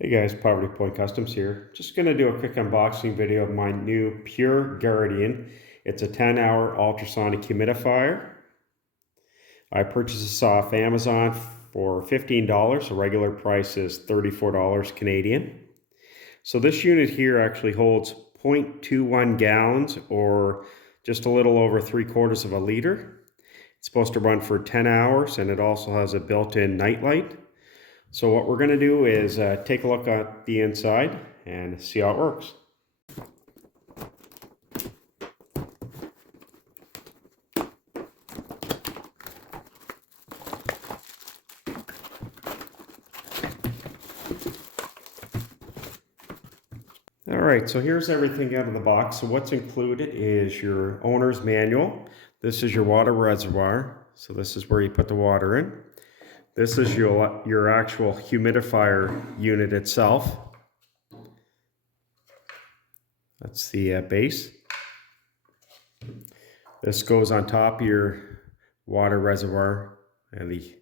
Hey guys, Poverty Point Customs here. Just going to do a quick unboxing video of my new PureGuardian. It's a 10-hour ultrasonic humidifier. I purchased this off Amazon for $15. The regular price is $34 Canadian. So this unit here actually holds 0.21 gallons or just a little over 3/4 of a liter. It's supposed to run for 10 hours and it also has a built-in nightlight. So what we're going to do is take a look at the inside and see how it works. Alright, so here's everything out of the box. So what's included is your owner's manual. This is your water reservoir. So this is where you put the water in. This is your actual humidifier unit itself. That's the base. This goes on top of your water reservoir, and the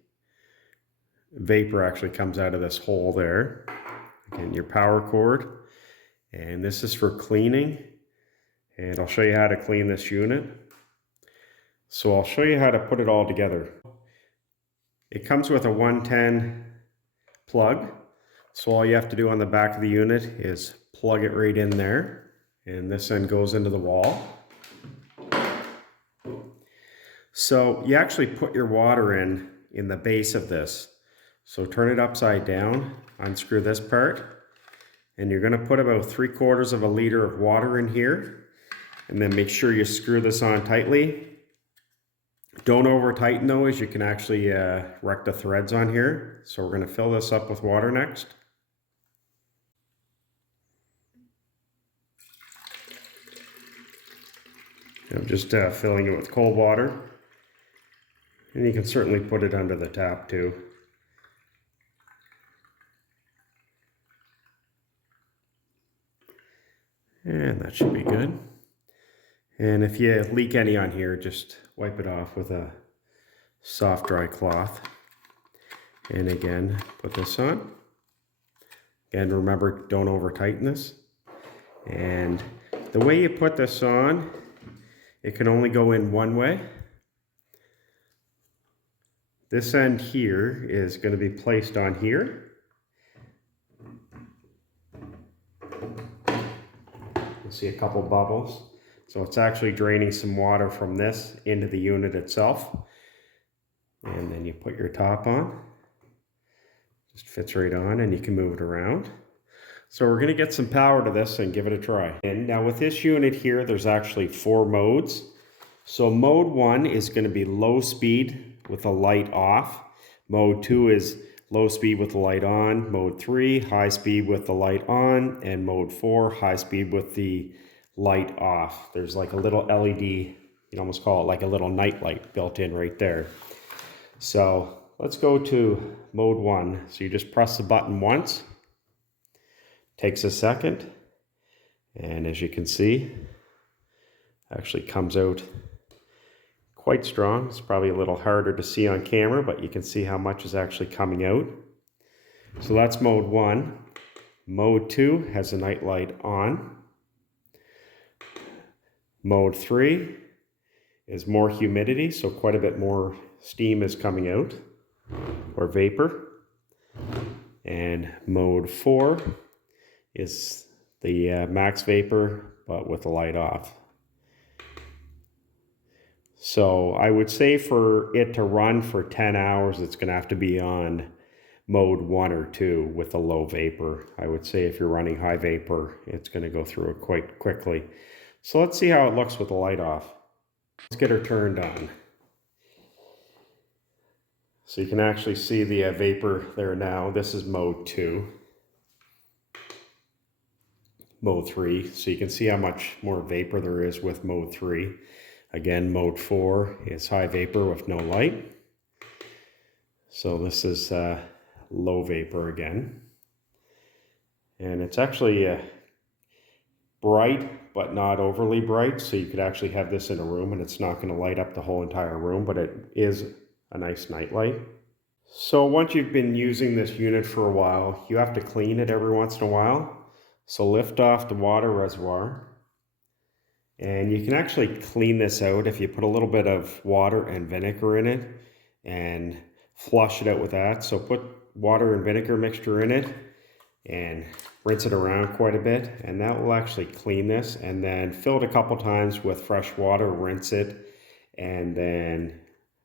vapor actually comes out of this hole there. Again, your power cord. And this is for cleaning. And I'll show you how to clean this unit. So I'll show you how to put it all together. It comes with a 110 plug. So all you have to do on the back of the unit is plug it right in there. And this end goes into the wall. So you actually put your water in the base of this. So turn it upside down, unscrew this part, and you're going to put about 3/4 of a liter of water in here. And then make sure you screw this on tightly. Don't over tighten though, as you can actually wreck the threads on here. So we're going to fill this up with water next. I'm just filling it with cold water. And you can certainly put it under the tap too. And that should be good. And if you leak any on here, just wipe it off with a soft dry cloth. And again, put this on. Again, remember, don't over tighten this. And the way you put this on, it can only go in one way. This end here is going to be placed on here. You'll see a couple bubbles. So it's actually draining some water from this into the unit itself. And then you put your top on. Just fits right on and you can move it around. So we're going to get some power to this and give it a try. And now with this unit here, there's actually 4 modes. So mode 1 is going to be low speed with the light off. Mode 2 is low speed with the light on. Mode 3, high speed with the light on. And mode 4, high speed with the light off. There's like a little LED, you can almost call it like a little night light built in right there. So let's go to mode 1. So you just press the button once. Takes a second. And as you can see, actually comes out quite strong. It's probably a little harder to see on camera, but you can see how much is actually coming out. So that's mode 1. Mode 2 has a night light on. Mode 3 is more humidity, so quite a bit more steam is coming out, or vapor. And mode 4 is the max vapor, but with the light off. So I would say for it to run for 10 hours, it's going to have to be on mode 1 or 2 with the low vapor. I would say if you're running high vapor, it's going to go through it quite quickly. So let's see how it looks with the light off. Let's get her turned on. So you can actually see the vapor there now. This is mode 2. Mode 3. So you can see how much more vapor there is with mode 3. Again, mode 4 is high vapor with no light. So this is low vapor again. And it's actually bright, but not overly bright. So you could actually have this in a room and it's not going to light up the whole entire room, but it is a nice night light. So once you've been using this unit for a while, you have to clean it every once in a while. So lift off the water reservoir, and you can actually clean this out if you put a little bit of water and vinegar in it and flush it out with that. So put water and vinegar mixture in it and rinse it around quite a bit, and that will actually clean this. And then fill it a couple times with fresh water, rinse it, and then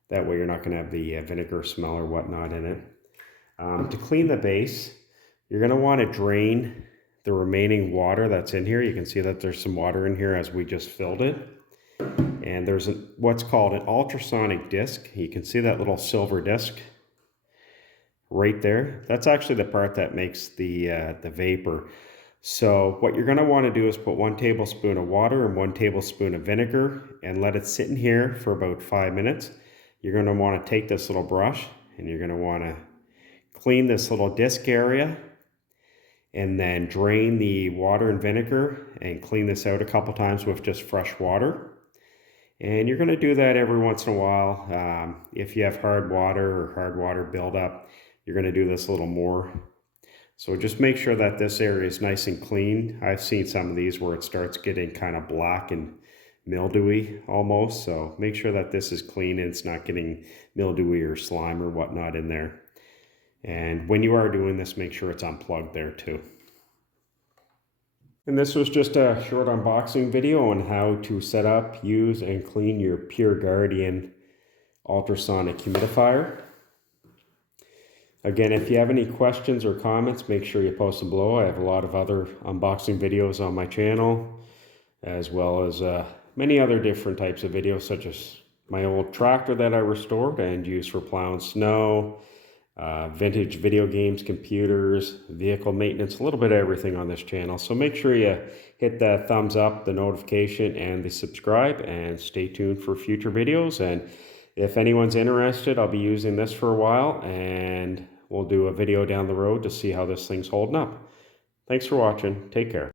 that way you're not going to have the vinegar smell or whatnot in it. To clean the base, you're going to want to drain the remaining water that's in here. You can see that there's some water in here as we just filled it. And there's what's called an ultrasonic disc. You can see that little silver disc right there. That's actually the part that makes the vapor. So what you're going to want to do is put 1 tablespoon of water and 1 tablespoon of vinegar and let it sit in here for about 5 minutes. You're going to want to take this little brush and you're going to want to clean this little disc area and then drain the water and vinegar and clean this out a couple times with just fresh water. And you're going to do that every once in a while. If you have hard water buildup, you're going to do this a little more. So just make sure that this area is nice and clean. I've seen some of these where it starts getting kind of black and mildewy almost. So make sure that this is clean and it's not getting mildewy or slime or whatnot in there. And when you are doing this, make sure it's unplugged there too. And this was just a short unboxing video on how to set up, use, and clean your PureGuardian Ultrasonic Humidifier. Again, if you have any questions or comments, make sure you post them below. I have a lot of other unboxing videos on my channel, as well as many other different types of videos, such as my old tractor that I restored and used for plowing snow, vintage video games, computers, vehicle maintenance, a little bit of everything on this channel. So make sure you hit that thumbs up, the notification, and the subscribe, and stay tuned for future videos. And if anyone's interested, I'll be using this for a while, and we'll do a video down the road to see how this thing's holding up. Thanks for watching. Take care.